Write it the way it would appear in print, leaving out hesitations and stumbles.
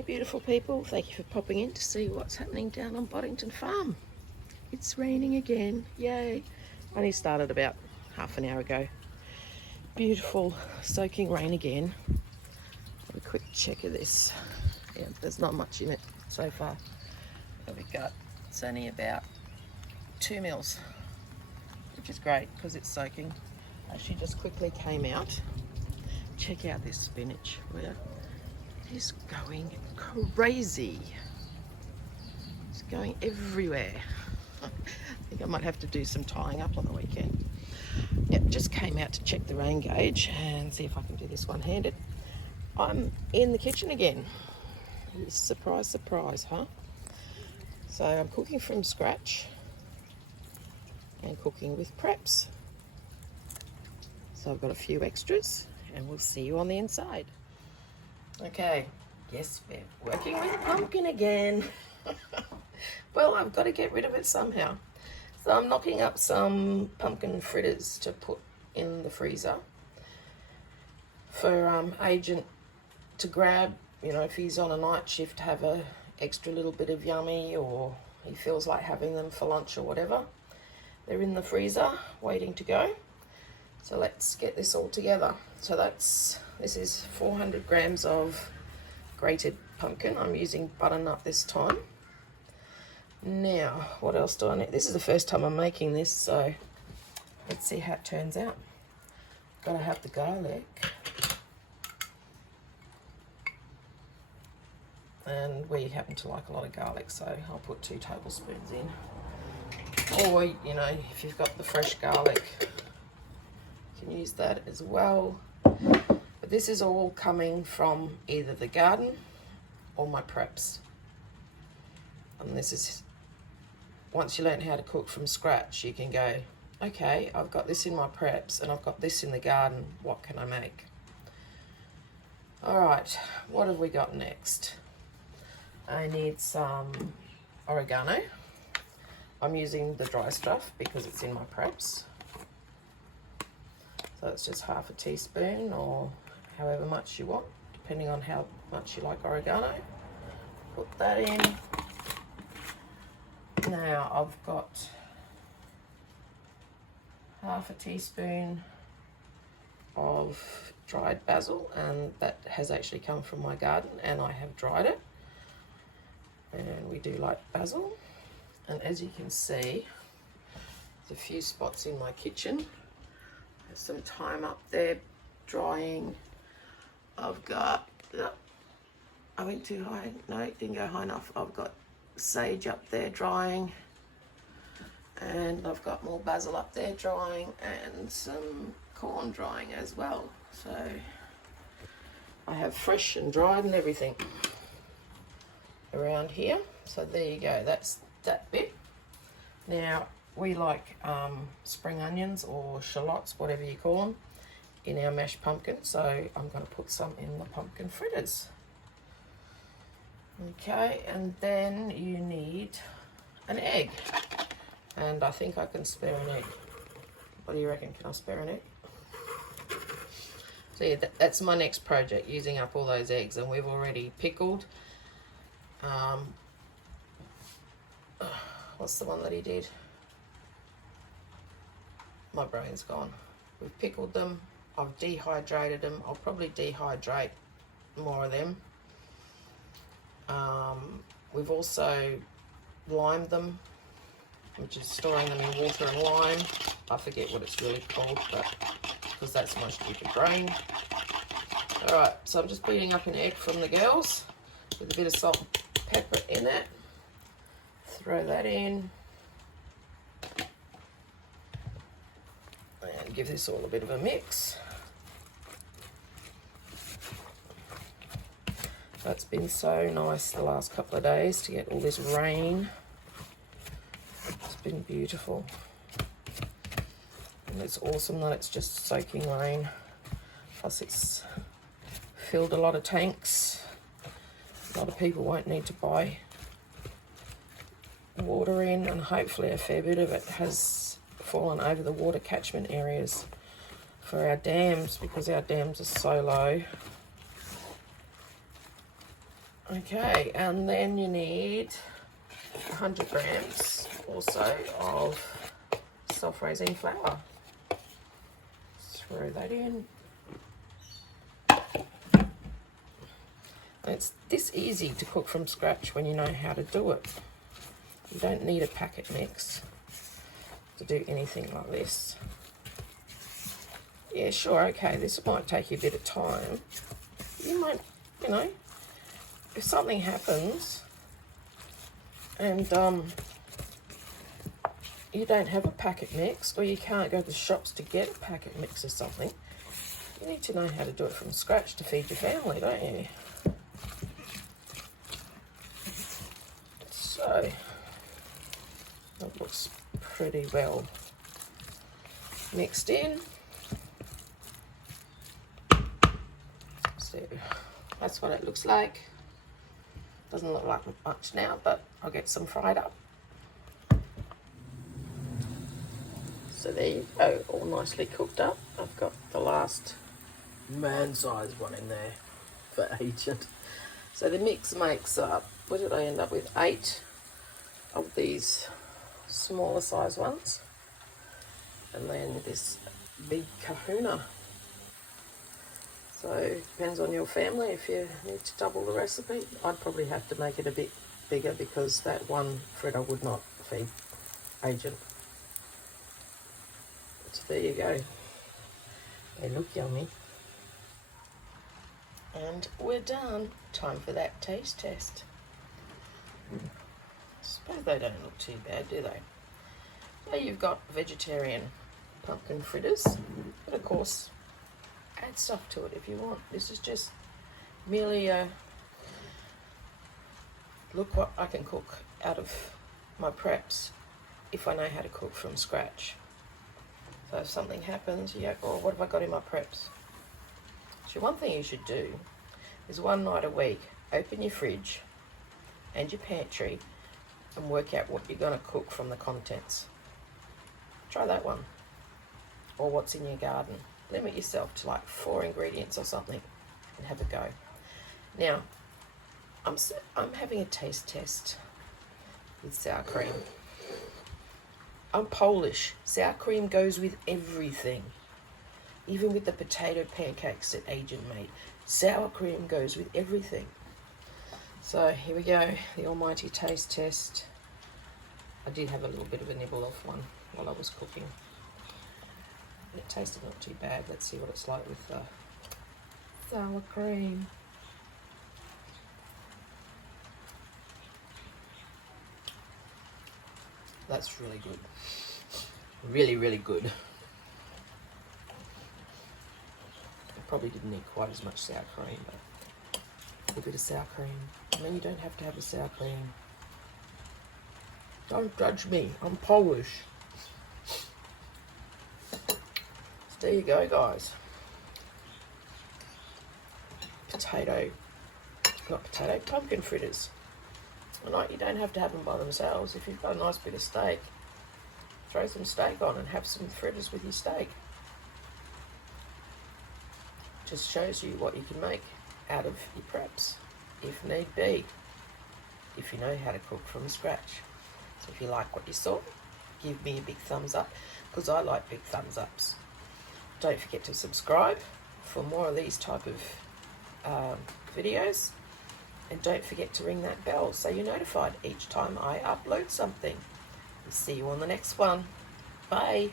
Hey beautiful people, thank you for popping in to see what's happening down on Boddington Farm. It's raining again, yay. Only started about half an hour ago. Beautiful soaking rain again. Have a quick check of this. Yeah, there's not much in it so far. What we got, it's only about 2 mils, which is great because it's soaking. She just quickly came out. Check out this spinach. It is going crazy. It's going everywhere. I think I might have to do some tying up on the weekend. Yep, just came out to check the rain gauge and see if I can do this one-handed. I'm in the kitchen again. Surprise, surprise, huh? So I'm cooking from scratch and cooking with preps. So I've got a few extras and we'll see you on the inside. Okay, yes, we're working with pumpkin again. Well, I've got to get rid of it somehow. So I'm knocking up some pumpkin fritters to put in the freezer for Agent to grab, you know, if he's on a night shift, have a extra little bit of yummy, or he feels like having them for lunch or whatever. They're in the freezer waiting to go. So let's get this all together. So this is 400 grams of grated pumpkin. I'm using butternut this time. Now, what else do I need? This is the first time I'm making this, so let's see how it turns out. Gotta have the garlic. And we happen to like a lot of garlic, so I'll put 2 tablespoons in. Or, you know, if you've got the fresh garlic, you can use that as well. But this is all coming from either the garden or my preps. And this is, once you learn how to cook from scratch, you can go, okay, I've got this in my preps and I've got this in the garden, what can I make? All right, what have we got next? I need some oregano. I'm using the dry stuff because it's in my preps. So it's just half a teaspoon or however much you want, depending on how much you like oregano. Put that in. Now I've got half a teaspoon of dried basil, and that has actually come from my garden and I have dried it. And we do like basil. And as you can see, there's a few spots in my kitchen. There's some thyme up there drying. I've got, I went too high, no, it didn't go high enough. I've got sage up there drying, and I've got more basil up there drying, and some corn drying as well. So I have fresh and dried and everything around here. So there you go, that's that bit. Now we like spring onions or shallots, whatever you call them, in our mashed pumpkin, so I'm going to put some in the pumpkin fritters. Okay, and then you need an egg, and I think I can spare an egg. What do you reckon? Can I spare an egg? So yeah, that's my next project, using up all those eggs, and we've already pickled. What's the one that he did? My brain's gone. We've pickled them. I've dehydrated them. I'll probably dehydrate more of them. We've also limed them, which is storing them in water and lime. I forget what it's really called, but because that's my stupid brain. All right, so I'm just beating up an egg from the girls with a bit of salt and pepper in it. Throw that in. And give this all a bit of a mix. It's been so nice the last couple of days to get all this rain. It's been beautiful. And it's awesome that it's just soaking rain. Plus it's filled a lot of tanks. A lot of people won't need to buy water in, and hopefully a fair bit of it has fallen over the water catchment areas for our dams, because our dams are so low. Okay, and then you need 100 grams also of self-raising flour. Throw that in. It's this easy to cook from scratch when you know how to do it. You don't need a packet mix to do anything like this. Yeah, sure, okay, this might take you a bit of time. You might, you know, if something happens and you don't have a packet mix, or you can't go to the shops to get a packet mix or something, you need to know how to do it from scratch to feed your family, don't you? So, that looks pretty well mixed in. So that's what it looks like. Doesn't look like much now, but I'll get some fried up. So there you go, all nicely cooked up. I've got the last man-sized one in there for Agent. So the mix makes up, what did I end up with? 8 of these smaller size ones. And then this big kahuna. So it depends on your family if you need to double the recipe. I'd probably have to make it a bit bigger because that one Freddo would not feed Agent. So there you go. They look yummy. And we're done. Time for that taste test. I suppose they don't look too bad, do they? So you've got vegetarian pumpkin fritters, but of course add stuff to it if you want. This is just merely a look what I can cook out of my preps if I know how to cook from scratch. So if something happens, you go, oh, what have I got in my preps? So one thing you should do is one night a week, open your fridge and your pantry and work out what you're going to cook from the contents. Try that one. Or what's in your garden. Limit yourself to like 4 ingredients or something and have a go. Now, I'm having a taste test with sour cream. I'm Polish. Sour cream goes with everything. Even with the potato pancakes that Agent made. Sour cream goes with everything. So here we go, the almighty taste test. I did have a little bit of a nibble off one while I was cooking. It tasted not too bad. Let's see what it's like with the sour cream. That's really good. Really, really good. I probably didn't need quite as much sour cream, but a bit of sour cream. I mean, you don't have to have the sour cream. Don't judge me. I'm Polish. There you go, guys. Pumpkin fritters. And you don't have to have them by themselves. If you've got a nice bit of steak, throw some steak on and have some fritters with your steak. Just shows you what you can make out of your preps, if need be, if you know how to cook from scratch. So if you like what you saw, give me a big thumbs up, because I like big thumbs ups. Don't forget to subscribe for more of these type of videos. And don't forget to ring that bell so you're notified each time I upload something. See you on the next one. Bye.